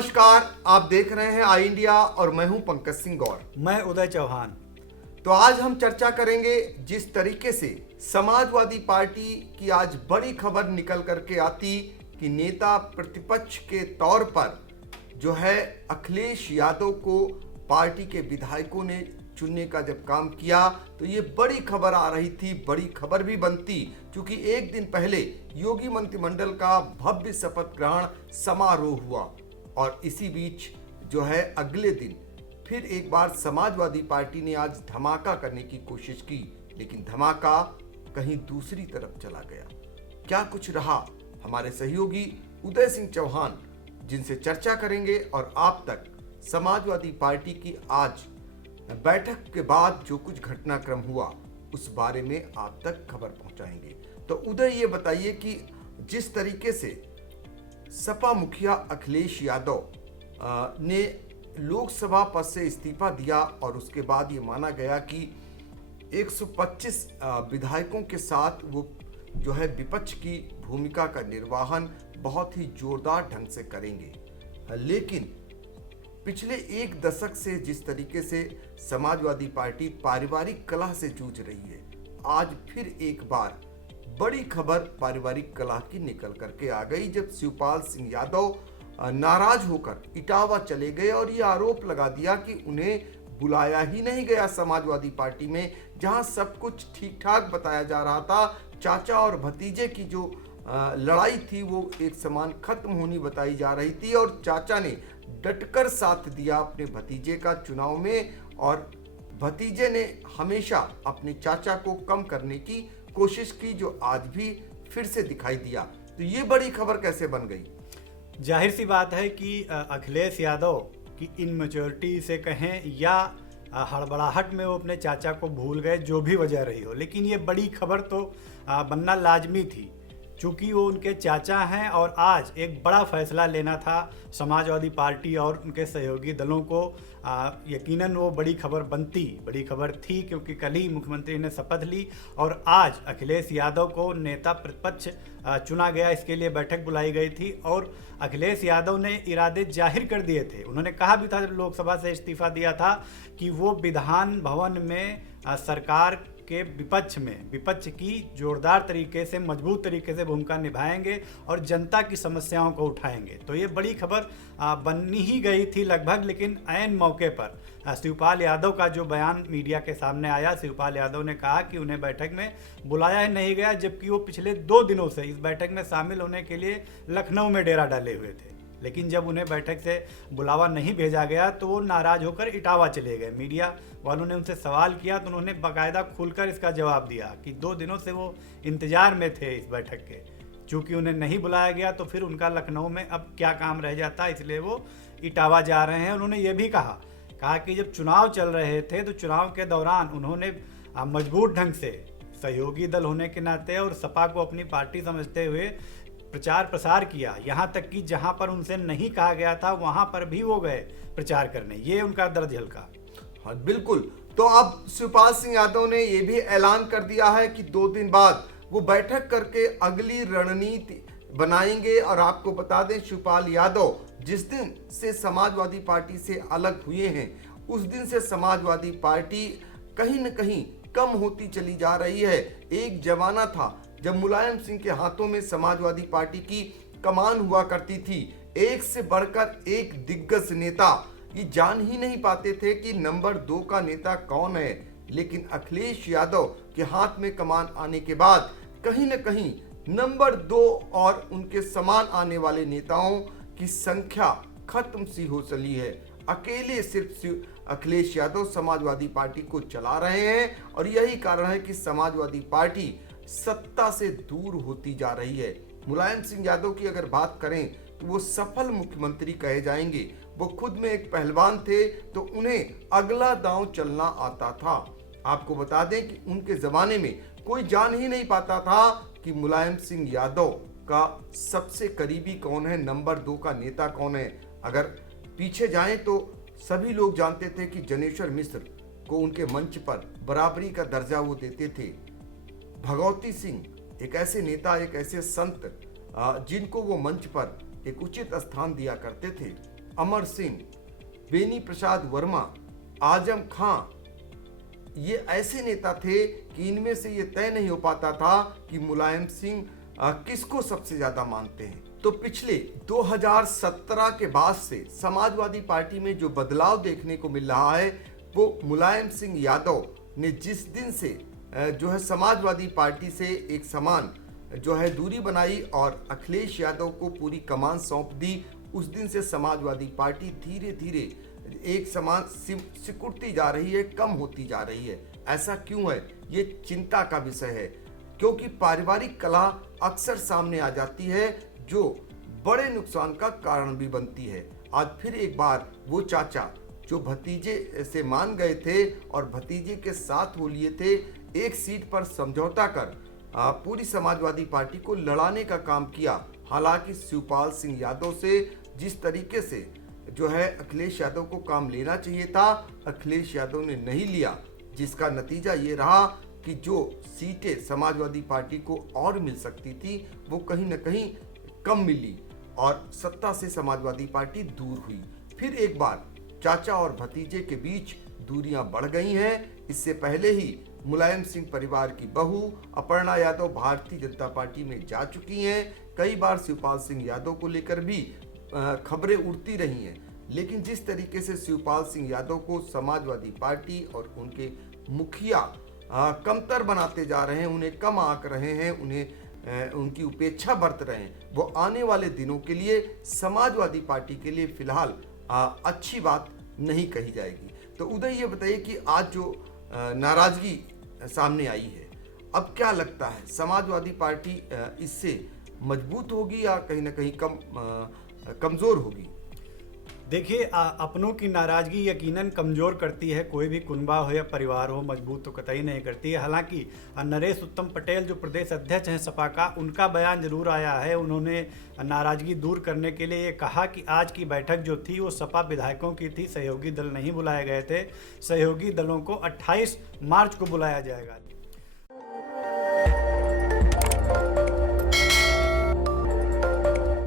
नमस्कार, आप देख रहे हैं आई इंडिया और मैं हूं पंकज सिंह गौर। मैं उदय चौहान। तो आज हम चर्चा करेंगे जिस तरीके से समाजवादी पार्टी की आज बड़ी खबर निकल करके आती कि नेता प्रतिपक्ष के तौर पर जो है अखिलेश यादव को पार्टी के विधायकों ने चुनने का जब काम किया तो ये बड़ी खबर आ रही थी, बड़ी खबर भी बनती क्योंकि एक दिन पहले योगी मंत्रिमंडल का भव्य शपथ ग्रहण समारोह हुआ और इसी बीच जो है अगले दिन फिर एक बार समाजवादी पार्टी ने आज धमाका करने की कोशिश की, लेकिन धमाका कहीं दूसरी तरफ चला गया। क्या कुछ रहा, हमारे सहयोगी उदय सिंह चौहान जिनसे चर्चा करेंगे और आप तक समाजवादी पार्टी की आज बैठक के बाद जो कुछ घटनाक्रम हुआ उस बारे में आप तक खबर पहुंचाएंगे। तो उदय, ये बताइए कि जिस तरीके से सपा मुखिया अखिलेश यादव ने लोकसभा पद से इस्तीफा दिया और उसके बाद ये माना गया कि 125 विधायकों के साथ वो जो है विपक्ष की भूमिका का निर्वहन बहुत ही जोरदार ढंग से करेंगे, लेकिन पिछले एक दशक से जिस तरीके से समाजवादी पार्टी पारिवारिक कलह से जूझ रही है, आज फिर एक बार बड़ी खबर पारिवारिक कलह की निकल करके आ गई जब शिवपाल सिंह यादव नाराज होकर इटावा चले गए और ये आरोप लगा दिया कि उन्हें बुलाया ही नहीं गया समाजवादी पार्टी में, जहां सब कुछ ठीक ठाक बताया जा रहा था। चाचा और भतीजे की जो लड़ाई थी वो एक समान खत्म होनी बताई जा रही थी और चाचा ने डटकर साथ दिया अपने भतीजे का चुनाव में और भतीजे ने हमेशा अपने चाचा को कम करने की कोशिश की, जो आज भी फिर से दिखाई दिया। तो ये बड़ी खबर कैसे बन गई? जाहिर सी बात है कि अखिलेश यादव की इनमेच्योरिटी से कहें या हड़बड़ाहट में वो अपने चाचा को भूल गए, जो भी वजह रही हो, लेकिन ये बड़ी खबर तो बनना लाजमी थी चूँकि वो उनके चाचा हैं और आज एक बड़ा फैसला लेना था समाजवादी पार्टी और उनके सहयोगी दलों को। यकीनन वो बड़ी खबर थी क्योंकि कल ही मुख्यमंत्री ने शपथ ली और आज अखिलेश यादव को नेता प्रतिपक्ष चुना गया। इसके लिए बैठक बुलाई गई थी और अखिलेश यादव ने इरादे जाहिर कर दिए थे। उन्होंने कहा भी था जब लोकसभा से इस्तीफा दिया था कि वो विधान भवन में सरकार के विपक्ष की जोरदार तरीके से, मजबूत तरीके से भूमिका निभाएंगे और जनता की समस्याओं को उठाएंगे। तो ये बड़ी खबर बननी ही गई थी लगभग, लेकिन ऐन मौके पर शिवपाल यादव का जो बयान मीडिया के सामने आया, शिवपाल यादव ने कहा कि उन्हें बैठक में बुलाया ही नहीं गया, जबकि वो पिछले 2 दिनों से इस बैठक में शामिल होने के लिए लखनऊ में डेरा डाले हुए थे। लेकिन जब उन्हें बैठक से बुलावा नहीं भेजा गया तो वो नाराज होकर इटावा चले गए। मीडिया वालों ने उनसे सवाल किया तो उन्होंने बाकायदा खुलकर इसका जवाब दिया कि 2 दिनों से वो इंतजार में थे इस बैठक के। चूँकि उन्हें नहीं बुलाया गया तो फिर उनका लखनऊ में अब क्या काम रह जाता, इसलिए वो इटावा जा रहे हैं। उन्होंने ये भी कहा कि जब चुनाव चल रहे थे तो चुनाव के दौरान उन्होंने मजबूत ढंग से सहयोगी दल होने के नाते और सपा को अपनी पार्टी समझते हुए प्रचार प्रसार किया, यहाँ तक कि जहाँ पर उनसे नहीं कहा गया था वहाँ पर भी वो गए प्रचार करने। ये उनका दर्द झलका। हाँ बिल्कुल। तो अब शिवपाल सिंह यादव ने ये भी ऐलान कर दिया है कि 2 दिन बाद वो बैठक करके अगली रणनीति बनाएंगे। और आपको बता दें, शिवपाल यादव जिस दिन से समाजवादी पार्टी से अलग हुए हैं उस दिन से समाजवादी पार्टी कहीं न कहीं कम होती चली जा रही है। एक जमाना था जब मुलायम सिंह के हाथों में समाजवादी पार्टी की कमान हुआ करती थी, एक से बढ़कर एक दिग्गज नेता, ये जान ही नहीं पाते थे कि नंबर 2 का नेता कौन है। लेकिन अखिलेश यादव के हाथ में कमान आने के बाद कहीं न कहीं नंबर 2 और उनके समान आने वाले नेताओं की संख्या खत्म सी हो चली है। अकेले सिर्फ अखिलेश यादव समाजवादी पार्टी को चला रहे हैं और यही कारण है कि समाजवादी पार्टी सत्ता से दूर होती जा रही है। मुलायम सिंह यादव की अगर बात करें तो वो सफल मुख्यमंत्री कहे जाएंगे। वो खुद में एक पहलवान थे तो उन्हें अगला दांव चलना आता था। आपको बता दें कि उनके जमाने में कोई जान ही नहीं पाता था कि मुलायम सिंह यादव का सबसे करीबी कौन है, नंबर 2 का नेता कौन है। अगर पीछे जाएं तो सभी लोग जानते थे कि जनेश्वर मिश्र को उनके मंच पर बराबरी का दर्जा वो देते थे। भगवती सिंह एक ऐसे नेता, एक ऐसे संत जिनको वो मंच पर एक उचित स्थान दिया करते थे। अमर सिंह, बेनी प्रसाद वर्मा, आजम खां, ये ऐसे नेता थे कि इनमें से ये तय नहीं हो पाता था कि मुलायम सिंह किसको सबसे ज्यादा मानते हैं। तो पिछले 2017 के बाद से समाजवादी पार्टी में जो बदलाव देखने को मिल रहा है वो मुलायम सिंह यादव ने जिस दिन से जो है समाजवादी पार्टी से एक समान जो है दूरी बनाई और अखिलेश यादव को पूरी कमान सौंप दी, उस दिन से समाजवादी पार्टी धीरे धीरे एक समान सिकुड़ती जा रही है, कम होती जा रही है। ऐसा क्यों है? ये चिंता का विषय है, क्योंकि पारिवारिक कलह अक्सर सामने आ जाती है जो बड़े नुकसान का कारण भी बनती है। आज फिर एक बार वो चाचा जो भतीजे से मान गए थे और भतीजे के साथ वो लिए थे, एक सीट पर समझौता कर पूरी समाजवादी पार्टी को लड़ाने का काम किया। हालांकि शिवपाल सिंह यादव से जिस तरीके से जो है अखिलेश यादव को काम लेना चाहिए था, अखिलेश यादव ने नहीं लिया, जिसका नतीजा ये रहा कि जो सीटें समाजवादी पार्टी को और मिल सकती थी वो कहीं न कहीं कम मिली और सत्ता से समाजवादी पार्टी दूर हुई। फिर एक बार चाचा और भतीजे के बीच दूरियां बढ़ गई हैं। इससे पहले ही मुलायम सिंह परिवार की बहू अपर्णा यादव भारतीय जनता पार्टी में जा चुकी हैं। कई बार शिवपाल सिंह यादव को लेकर भी खबरें उड़ती रही हैं, लेकिन जिस तरीके से शिवपाल सिंह यादव को समाजवादी पार्टी और उनके मुखिया कमतर बनाते जा रहे हैं, उन्हें कम आंक रहे हैं, उन्हें उनकी उपेक्षा बरत रहे हैं, वो आने वाले दिनों के लिए समाजवादी पार्टी के लिए फिलहाल अच्छी बात नहीं कही जाएगी। तो उदय ये बताइए कि आज जो नाराजगी सामने आई है, अब क्या लगता है समाजवादी पार्टी इससे मजबूत होगी या कहीं ना कहीं कमजोर होगी? देखिए, अपनों की नाराजगी यकीनन कमज़ोर करती है, कोई भी कुनबा हो या परिवार हो, मजबूत तो कतई नहीं करती है। हालांकि नरेश उत्तम पटेल जो प्रदेश अध्यक्ष हैं सपा का, उनका बयान जरूर आया है। उन्होंने नाराजगी दूर करने के लिए ये कहा कि आज की बैठक जो थी वो सपा विधायकों की थी, सहयोगी दल नहीं बुलाए गए थे। सहयोगी दलों को 28 मार्च को बुलाया जाएगा।